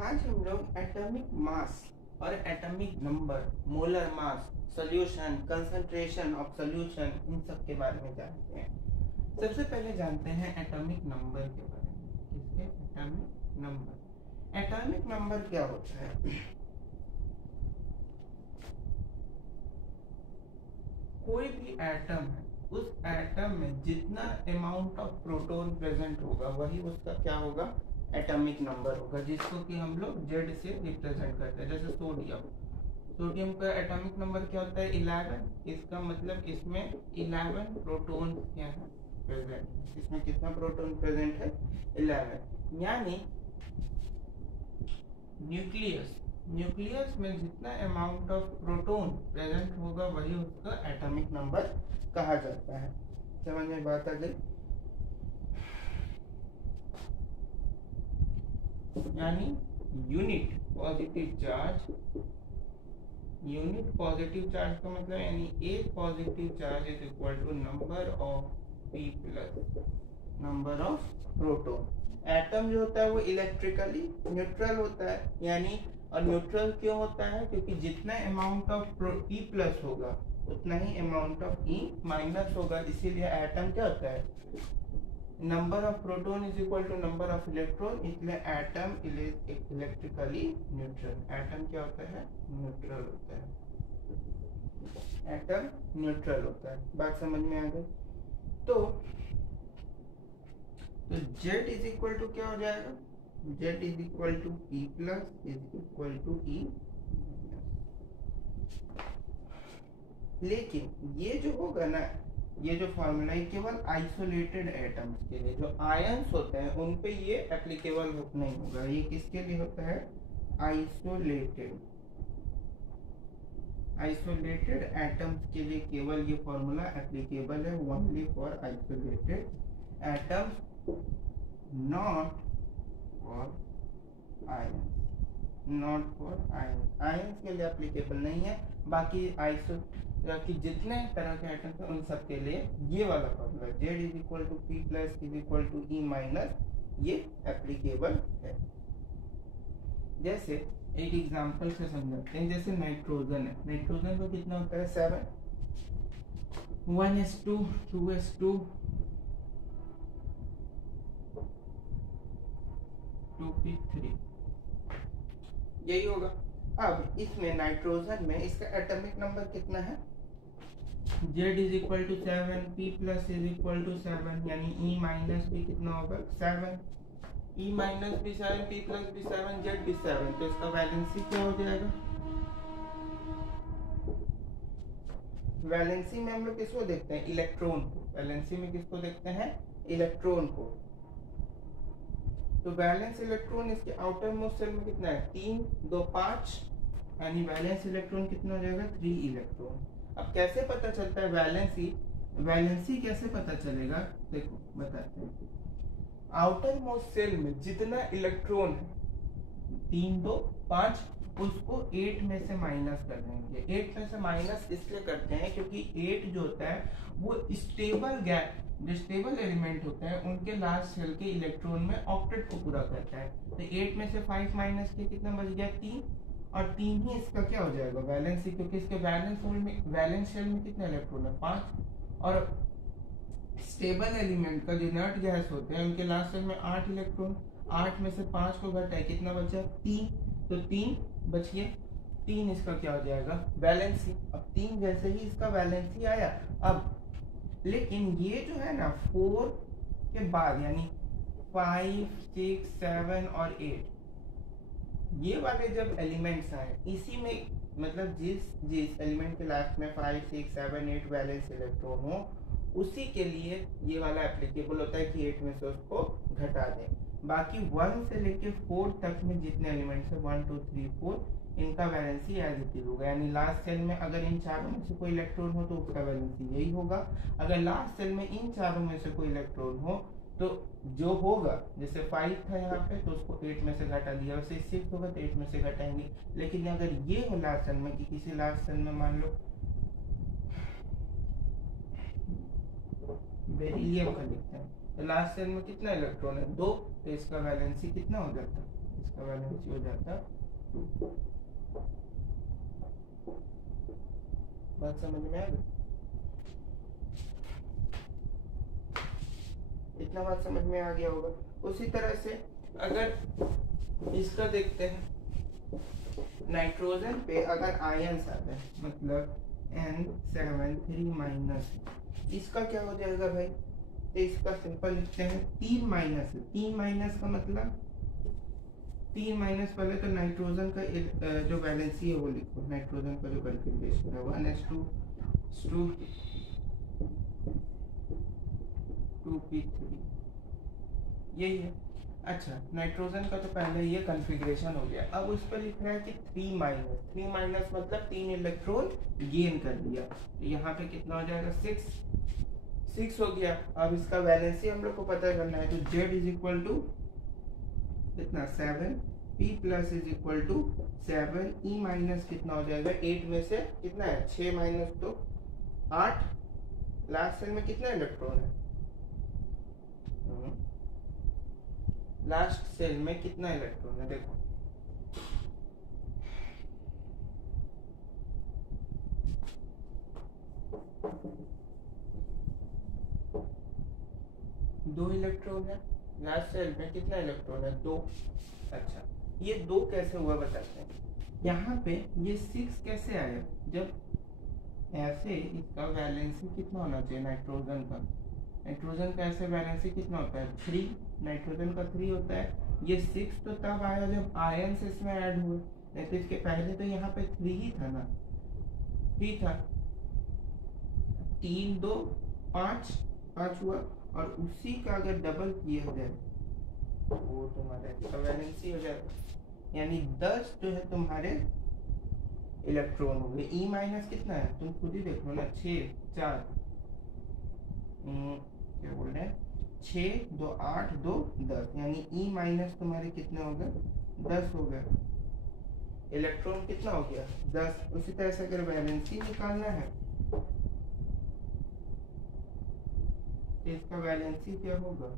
आज हम लोग एटॉमिक मास और atomic number, molar mass, solution, concentration of solution, इन सब के बारे में जानते हैं। सबसे पहले जानते हैं एटॉमिक नंबर के बारे में। किसके? Atomic number. एटॉमिक नंबर क्या होता है? कोई भी एटम है, उस एटम में जितना अमाउंट ऑफ प्रोटॉन प्रेजेंट होगा वही उसका क्या होगा? एटॉमिक नंबर होगा, जिसको कि हम लोग Z से रिप्रेजेंट करते हैं। जैसे सोडियम का एटॉमिक नंबर क्या होता है? 11। इसका मतलब इसमें 11 प्रोटॉन क्या है प्रेजेंट। इसमें कितना प्रोटॉन प्रेजेंट है? 11। यानी न्यूक्लियस में जितना अमाउंट ऑफ प्रोटॉन प्रेजेंट होगा वही उसका एटॉमिक नंबर कहा जाता है। समझ में बात आ गई? यानी यूनिट पॉजिटिव चार्ज का मतलब यानी एक positive charge is equal to number of P plus number of proton. Atom जो होता है वो इलेक्ट्रिकली न्यूट्रल होता है, यानी और न्यूट्रल क्यों होता है? क्योंकि जितना अमाउंट ऑफ E प्लस होगा उतना ही अमाउंट ऑफ E माइनस होगा। इसीलिए एटम क्या होता है? Number of proton is equal to number of electron, इसलिए एटम इलेक्ट्रिकली न्यूट्रल। एटम क्या होता है? न्यूट्रल होता है। एटम न्यूट्रल होता है। बात समझ में आ गई? तो Z इज इक्वल टू क्या हो जाएगा? Z is equal to P plus is equal to E। लेकिन ये जो होगा ना, ये जो फॉर्मूला है केवल आइसोलेटेड एटम्स के लिए, जो आयंस होते हैं उन पे ये एप्लीकेबल नहीं होगा। ये किसके लिए होता है? आइसोलेटेड एटम्स के लिए केवल ये फॉर्मूला एप्लीकेबल है। Only for isolated atoms, not for ions. Ions के लिए एप्लीकेबल नहीं है। बाकी कि जितने तरह के एटम हैं उन सब के लिए ये वाला formula Z is equal to P plus is equal to E minus ये एप्लीकेबल है। जैसे एक एग्जांपल से समझाते हैं। जैसे नाइट्रोजन है, नाइट्रोजन को कितना होता है? 7। 1s2 2s2 2p3 यही होगा। अब इसमें नाइट्रोजन में इसका एटॉमिक नंबर कितना है? Z is equal to 7, P plus is equal to 7, यानी E माइनस भी कितना होगा? 7। E माइनस भी 7, P प्लस भी 7, Z भी 7। तो इसका वैलेंसी क्या हो जाएगा? वैलेंसी में हम लोग किसको देखते हैं? इलेक्ट्रॉन को। वैलेंसी में किसको देखते हैं? इलेक्ट्रॉन को। तो वैलेंस इलेक्ट्रॉन इसके आउटर मोस्ट सेल में कितना है? 3 2 5, यानी वैलेंस इलेक्ट्रॉन कितना हो जाएगा? 3 इलेक्ट्रॉन। अब कैसे पता चलता है वैलेंसी कैसे पता चलेगा? देखो बताते हैं। आउटर मोस्ट सेल में जितना इलेक्ट्रॉन है 3 2 5, उसको 8 में से माइनस कर देंगे। 8 में से माइनस इसलिए करते हैं क्योंकि 8 जो होता है वो स्टेबल गैस, जो स्टेबल एलिमेंट होते हैं उनके लास्ट सेल के इलेक्ट्रॉन में ऑक्टेट को पूरा करता है। तो 8 में से 5 माइनस के कितना बच गया? 3। और 3 ही इसका क्या हो जाएगा? वैलेंसी, क्योंकि इसके वैलेंस शेल में कितने इलेक्ट्रॉन है? 5। और स्टेबल एलिमेंट का जो नट गैस होते हैं उनके लास्ट सेल में 8 इलेक्ट्रॉन। 8 में से 5 को घटाए कितना बचा? 3। तो 3 बच गया। 3 इसका क्या हो जाएगा? वैलेंसी। अब 3 जैसे ही इसका वैलेंसी आया, अब लेकिन ये जो है ना 4 के बाद यानी 5 6 7 और 8, ये वाले जब एलिमेंट्स आए इसी में, मतलब जिस एलिमेंट के लास्ट में 5 6 7 8 वैलेंस इलेक्ट्रॉन हो उसी के लिए ये वाला एप्लीकेबल होता है कि 8 में से उसको घटा दें। बाकी 1 से लेके 4 तक में जितने एलिमेंट्स है 1 2 3 4, इनका वैलेंसी एज इट इज होगा। यानी लास्ट सेल में अगर इन चारों में से कोई इलेक्ट्रॉन हो तो उसका वैलेंसी यही होगा। अगर लास्ट सेल में इन चारों में से कोई इलेक्ट्रॉन हो तो जो होगा, जैसे 5 था यहाँ पे तो उसको 8 में से घटा दिया, वैसे 6 होगा तो 8 में से घटाएंगे। लेकिन अगर ये हो लास्ट सेल में कि किसी लास्ट सेल में मान लो बेरिलियम का लिखते हैं तो लास्ट सेल में कितना इलेक्ट्रॉन है? 2। तो इसका वैलेंसी कितना हो जाता है? इसका वैलेंसी हो जाता 2। बात समझ में आ गई? इतना बात समझ में आ गया होगा। उसी तरह से अगर इसका देखते हैं, नाइट्रोजन पे अगर आयंस आते हैं, मतलब N7 3-, इसका क्या हो जाएगा भाई? तो इसका सिंपल लिखते हैं 3- 3- का मतलब 3- पहले तो नाइट्रोजन का जो वैलेंसी है वो लिखो। नाइट्रोजन का जो कॉन्फ़िगरेशन है 1s2 2p3, यही है। अच्छा, नाइट्रोजन का तो पहले ये कॉन्फ़िगरेशन हो गया। अब उस पर लिख रहा है कि 3- मतलब 3 इलेक्ट्रॉन गेन कर लिया। तो यहाँ पे कितना हो जाएगा? 6 हो गया। अब इसका वैलेंसी हम लोग को पता करना है, तो Z इज इक्वल टू कितना? 7, P plus is equal to 7, E minus कितना हो जाएगा? 8 में से कितना है? 6 माइनस 2 8। लास्ट सेल में कितना इलेक्ट्रॉन है? लास्ट सेल में कितना इलेक्ट्रॉन है? देखो, दो इलेक्ट्रॉन है। लास्ट सेल में कितना इलेक्ट्रॉन है? 2। अच्छा, ये 2 कैसे हुआ बताते हैं। यहाँ पे ये 6 कैसे आया? जब ऐसे इसका वैलेंसी कितना होना चाहिए नाइट्रोजन का? नाइट्रोजन का ऐसे वैलेंसी कितना होता है? 3। नाइट्रोजन का 3 होता है। ये 6 तो तब आया जब आयंस इसमें ऐड हुए, नहीं तो इसके पहले तो यहाँ पे 3 ही था ना, 3 था। 3 2 5 5 हुआ, और उसी का अगर डबल किया जाए वो तुम्हारा वैलेंसी हो जाएगा। यानी 10 जो है तुम्हारे इलेक्ट्रॉन हो गए। ई माइनस कितना है तुम खुद ही देखो ना, 6 4 क्या बोल रहे हैं, 6 2 8 2 10, यानी ई माइनस तुम्हारे कितने हो गए? 10 हो गए। इलेक्ट्रॉन कितना हो गया? 10। उसी तरह से अगर वैलेंसी निकालना है तो इसका वैलेंसी क्या होगा?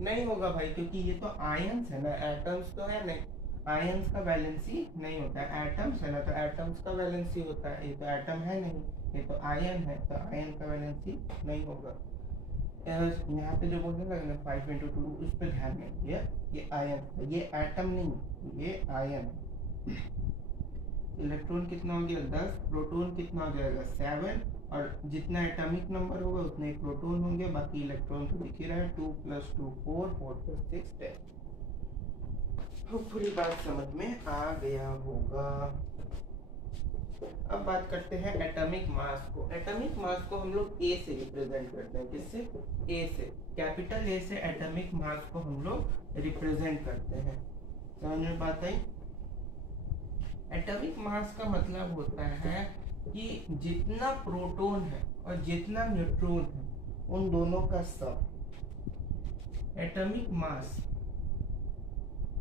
नहीं होगा भाई, क्योंकि ये तो आयंस है ना, एटम्स तो है नहीं। आयंस का वैलेंसी नहीं होता है, एटम्स है ना, तो एटम्स का वैलेंसी होता है। ये तो एटम है नहीं, ये तो आयन है, तो आयन का वैलेंसी नहीं होगा। यहाँ पे जो बोलने लगे ना 5 × 2, उस पर ध्यान रखिए, ये आयन है, ये एटम नहीं, ये आयन है। इलेक्ट्रॉन कितना हो गया? 10। प्रोटॉन कितना हो जाएगा? 7। और जितना एटॉमिक नंबर होगा उतने ही प्रोटॉन होंगे, बाकी इलेक्ट्रॉन तो दिख ही रहा है। 2 + 2 4, 4 + 6 10। तो पूरी बात समझ में आ गया होगा। अब बात करते हैं एटॉमिक मास को। एटॉमिक मास को हम लोग ए से रिप्रेजेंट करते हैं। किससे? ए से, कैपिटल ए से एटॉमिक मास को हम लोग रिप्रेजेंट करते हैं। समझ में बात आई? एटॉमिक मास का मतलब होता है कि जितना प्रोटॉन है और जितना न्यूट्रॉन है उन दोनों का सम। एटॉमिक मास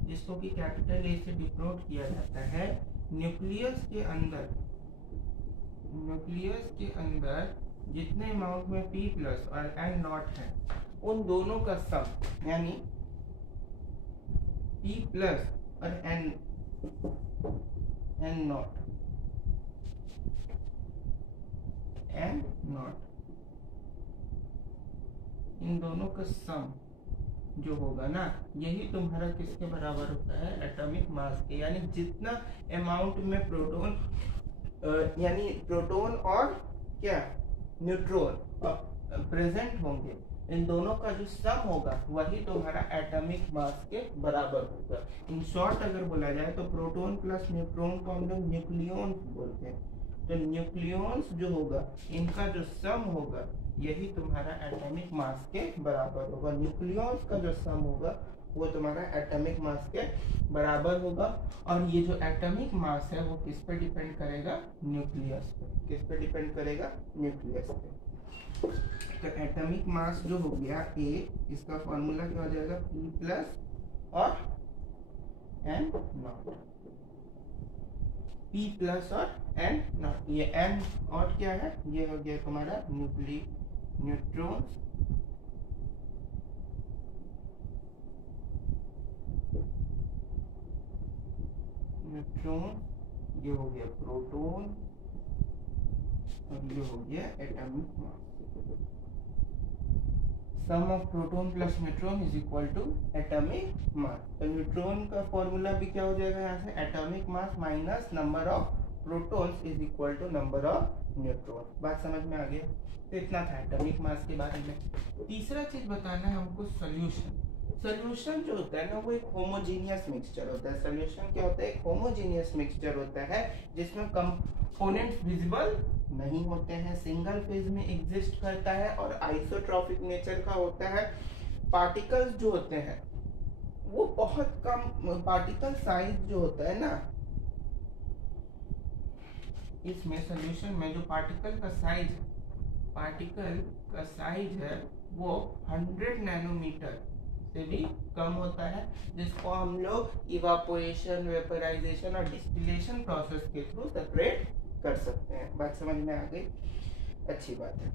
जिसको कि कैपिटल ए से डिनोट किया जाता है, न्यूक्लियस के अंदर जितने अमाउंट में P प्लस और N नॉट है उन दोनों का सम, यानी P प्लस और N नॉट इन दोनों का सम जो होगा ना, यही तुम्हारा किसके बराबर होता है? एटॉमिक मास के। यानी जितना अमाउंट में प्रोटॉन, यानी प्रोटॉन और क्या न्यूट्रॉन प्रेजेंट होंगे, इन दोनों का जो सम होगा वही तुम्हारा एटॉमिक मास के बराबर होगा। इन शॉर्ट अगर बोला जाए तो प्रोटॉन प्लस न्यूट्रॉन को हम लोग न्यूक्लियॉन्स बोलते हैं। तो न्यूक्लियॉन्स जो होगा इनका जो सम होगा यही तुम्हारा एटॉमिक मास के बराबर होगा। न्यूक्लियॉन्स का जो सम होगा वो तुम्हारा एटॉमिक मास के बराबर होगा। और ये जो एटॉमिक मास है वो किस पे डिपेंड करेगा? न्यूक्लियस पे। किस पे डिपेंड करेगा? न्यूक्लियस पे। तो एटॉमिक मास जो हो गया ए, इसका फॉर्मूला क्या हो जाएगा? P प्लस और N नॉट। P प्लस और N नॉट। ये N नॉट क्या है? ये हो गया तुम्हारा न्यूट्रॉन्स न्यूट्रॉन, ये हो गया प्रोटॉन और ये हो गया atomic mass. Sum of proton plus neutron is equal to atomic mass. तो न्यूट्रॉन का फॉर्मूला भी क्या हो जाएगा यहाँ से, atomic mass minus number of protons is equal to number of neutron. बात समझ में आ गया? तो इतना था एटॉमिक मास के बारे में। तीसरा चीज बताना है हमको सोल्यूशन। सोल्यूशन जो होता है ना वो एक होमोजेनियस मिक्सचर होता है। सोल्यूशन क्या होता है, एक होमोजेनियस मिक्सचर होता है जिसमें कंपोनेंट्स विजिबल नहीं होते हैं, सिंगल फेज में एग्जिस्ट करता है और आइसोट्रॉपिक नेचर का होता है। पार्टिकल्स जो होते हैं वो बहुत कम, पार्टिकल साइज जो होता है ना इसमें सोल्यूशन में जो पार्टिकल का साइज है वो 100 नैनोमीटर से भी कम होता है, जिसको हम लोग इवापोरेशन, वेपराइजेशन और डिस्टिलेशन प्रोसेस के थ्रू सेपरेट कर सकते हैं। बात समझ में आ गई? अच्छी बात है।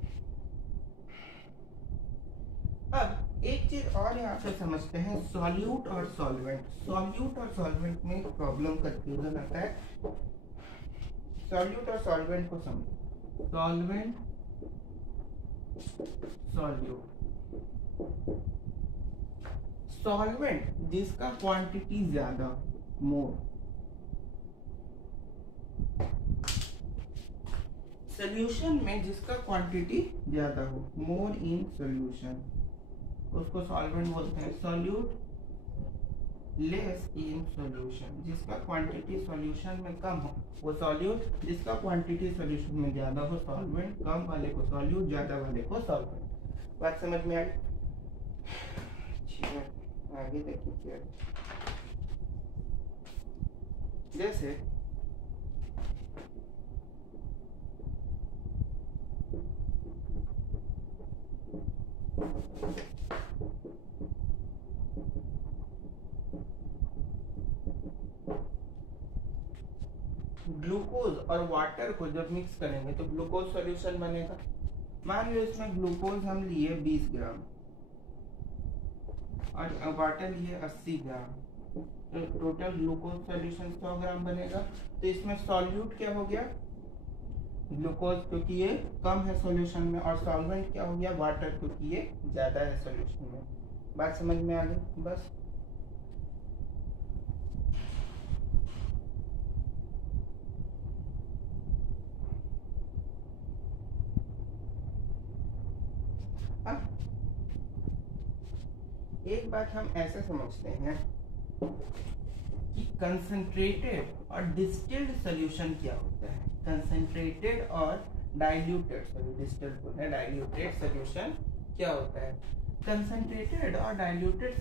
अब एक चीज और यहाँ पे समझते हैं, सॉल्यूट और सॉल्वेंट। सॉल्यूट और सॉल्वेंट में प्रॉब्लम कंफ्यूजन आता है। सॉल्यूट और सॉल्वेंट को समझो। Solvent, solute. सॉल्वेंट जिसका क्वांटिटी ज्यादा, मोर। सोल्यूशन में जिसका क्वांटिटी ज्यादा हो, मोर इन सोल्यूशन, उसको सॉल्वेंट बोलते हैं। सॉल्यूट लेस इन सोल्यूशन, जिसका क्वांटिटी सॉल्यूशन में कम हो वो सॉल्यूट, जिसका क्वांटिटी सॉल्यूशन में ज्यादा हो सॉल्वेंट। कम वाले को सॉल्यूट, ज्यादा वाले को सॉल्वेंट। बात समझ में आई? आगे देखिए क्या, जैसे ग्लूकोज और वाटर को जब मिक्स करेंगे तो ग्लूकोज सॉल्यूशन बनेगा। मान लो इसमें ग्लूकोज हम लिए 20 ग्राम और वाटर लिए 80 ग्राम, तो टोटल ग्लूकोज सॉल्यूशन 100 ग्राम बनेगा। तो इसमें सॉल्यूट क्या हो गया, ग्लूकोज, क्योंकि ये कम है सॉल्यूशन में, और सॉल्वेंट क्या हो गया, वाटर, क्योंकि ये ज्यादा है सॉल्यूशन में। बात समझ में आ गई? बस अब एक बात हम ऐसे समझते हैं कि कंसंट्रेटेड और डिस्टिल्ड सॉल्यूशन क्या होता है। कंसंट्रेटेड और डाइल्यूटेड, सॉरी डिस्टिल्ड बोलते हैं, डाइल्यूटेड सॉल्यूशन क्या होता है। कंसंट्रेटेड और डाइल्यूटेड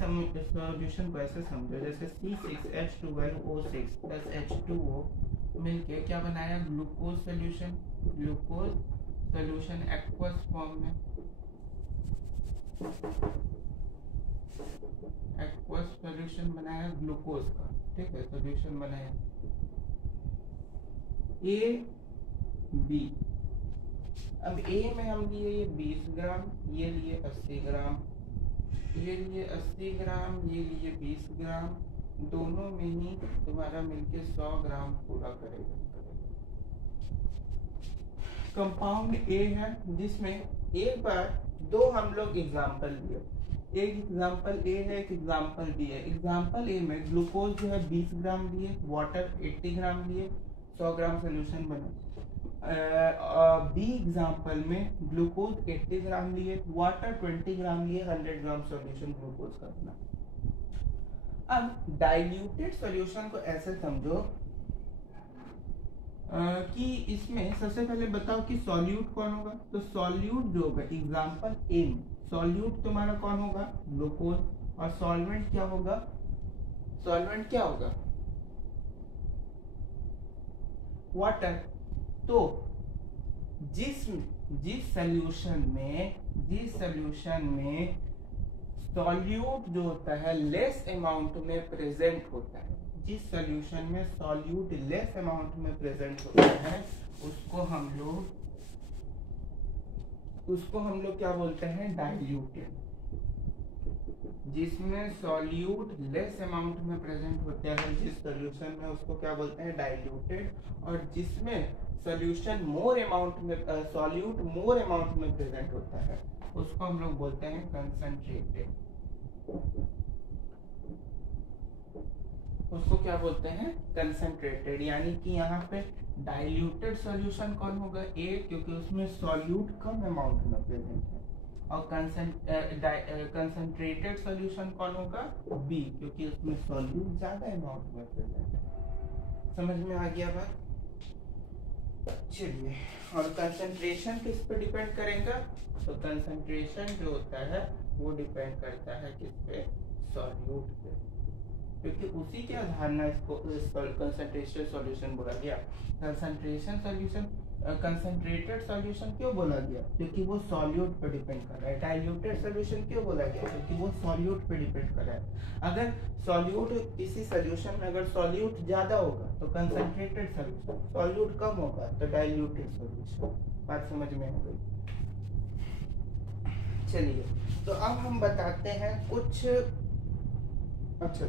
सॉल्यूशन को ऐसे समझो, जैसे C6H12O6 प्लस H2O मिलके क्या बनाया, glucose solution. Glucose solution aqueous form में, एक्वस सॉल्यूशन बनाया ग्लूकोज का, ठीक है, सॉल्यूशन बनाया A B। अब A में हम लिए ये 20 ग्राम, ये लिए 80 ग्राम, ये लिए 80 ग्राम, ये लिए 20 ग्राम, दोनों में ही तुम्हारा मिलके 100 ग्राम पूरा करेगा। कंपाउंड A है जिसमें एक बार दो हम लोग एग्जाम्पल लिए, एक एग्जाम्पल A है, एक एग्जाम्पल B है। एग्जाम्पल A में ग्लूकोज जो है 20 ग्राम लिए, वाटर 80 ग्राम लिए, 100 ग्राम सोल्यूशन बना। बी एग्जाम्पल में ग्लूकोज 80 ग्राम लिए, वाटर 20 ग्राम लिए, 100 ग्राम सोल्यूशन ग्लूकोज का बना। अब डाइल्यूटेड सॉल्यूशन को ऐसे समझो कि इसमें सबसे पहले बताओ कि सॉल्यूट कौन होगा। तो सॉल्यूट जो होगा एग्जाम्पल ए में, सॉल्यूट तुम्हारा कौन होगा, ग्लूकोज, और सॉल्वेंट क्या होगा, सॉल्वेंट क्या होगा, वाटर। तो जिस सॉल्यूशन में सॉल्यूट जो होता है लेस अमाउंट में प्रेजेंट होता है, जिस सॉल्यूशन में सॉल्यूट लेस अमाउंट में प्रेजेंट होता है उसको हम लोग क्या बोलते हैं, डाइल्यूटेड। जिसमें सॉल्यूट लेस अमाउंट में प्रेजेंट होता है जिस सॉल्यूशन में, उसको क्या बोलते हैं, डाइल्यूटेड। और जिसमें सॉल्यूशन मोर अमाउंट में, सॉल्यूट मोर अमाउंट में प्रेजेंट होता है, उसको हम लोग बोलते हैं कंसंट्रेटेड। उसको क्या बोलते हैं, कंसंट्रेटेड। यानी कि यहाँ पे डाइल्यूटेड सॉल्यूशन कौन होगा, ए, क्योंकि उसमें सॉल्यूट कम अमाउंट में प्रेजेंट है। और कंसंट्रेटेड सॉल्यूशन कौन होगा, बी, क्योंकि उसमें सॉल्यूट ज्यादा अमाउंट में प्रेजेंट है। समझ में आ गया बात? चलिए, और कंसंट्रेशन किस पे डिपेंड करेगा, तो कंसंट्रेशन जो होता है वो डिपेंड करता है किस पे, सॉल्यूट पे, क्योंकि उसी के आधार में इसको कंसंट्रेटेड सॉल्यूशन बोला गया। कंसंट्रेशन सॉल्यूशन, कंसंट्रेटेड सॉल्यूशन क्यों बोला गया, क्योंकि वो सॉल्यूट पे डिपेंड कर रहा है। डाइल्यूटेड सॉल्यूशन क्यों बोला गया, क्योंकि वो सॉल्यूट पे डिपेंड कर रहा है। अगर सॉल्यूट, किसी सॉल्यूशन में अगर सॉल्यूट ज्यादा होगा तो कंसंट्रेटेड सॉल्यूशन, सॉल्यूट कम होगा तो डाइल्यूटेड सॉल्यूशन। बात समझ में आ गई? चलिए, तो अब हम बताते हैं कुछ, अच्छा,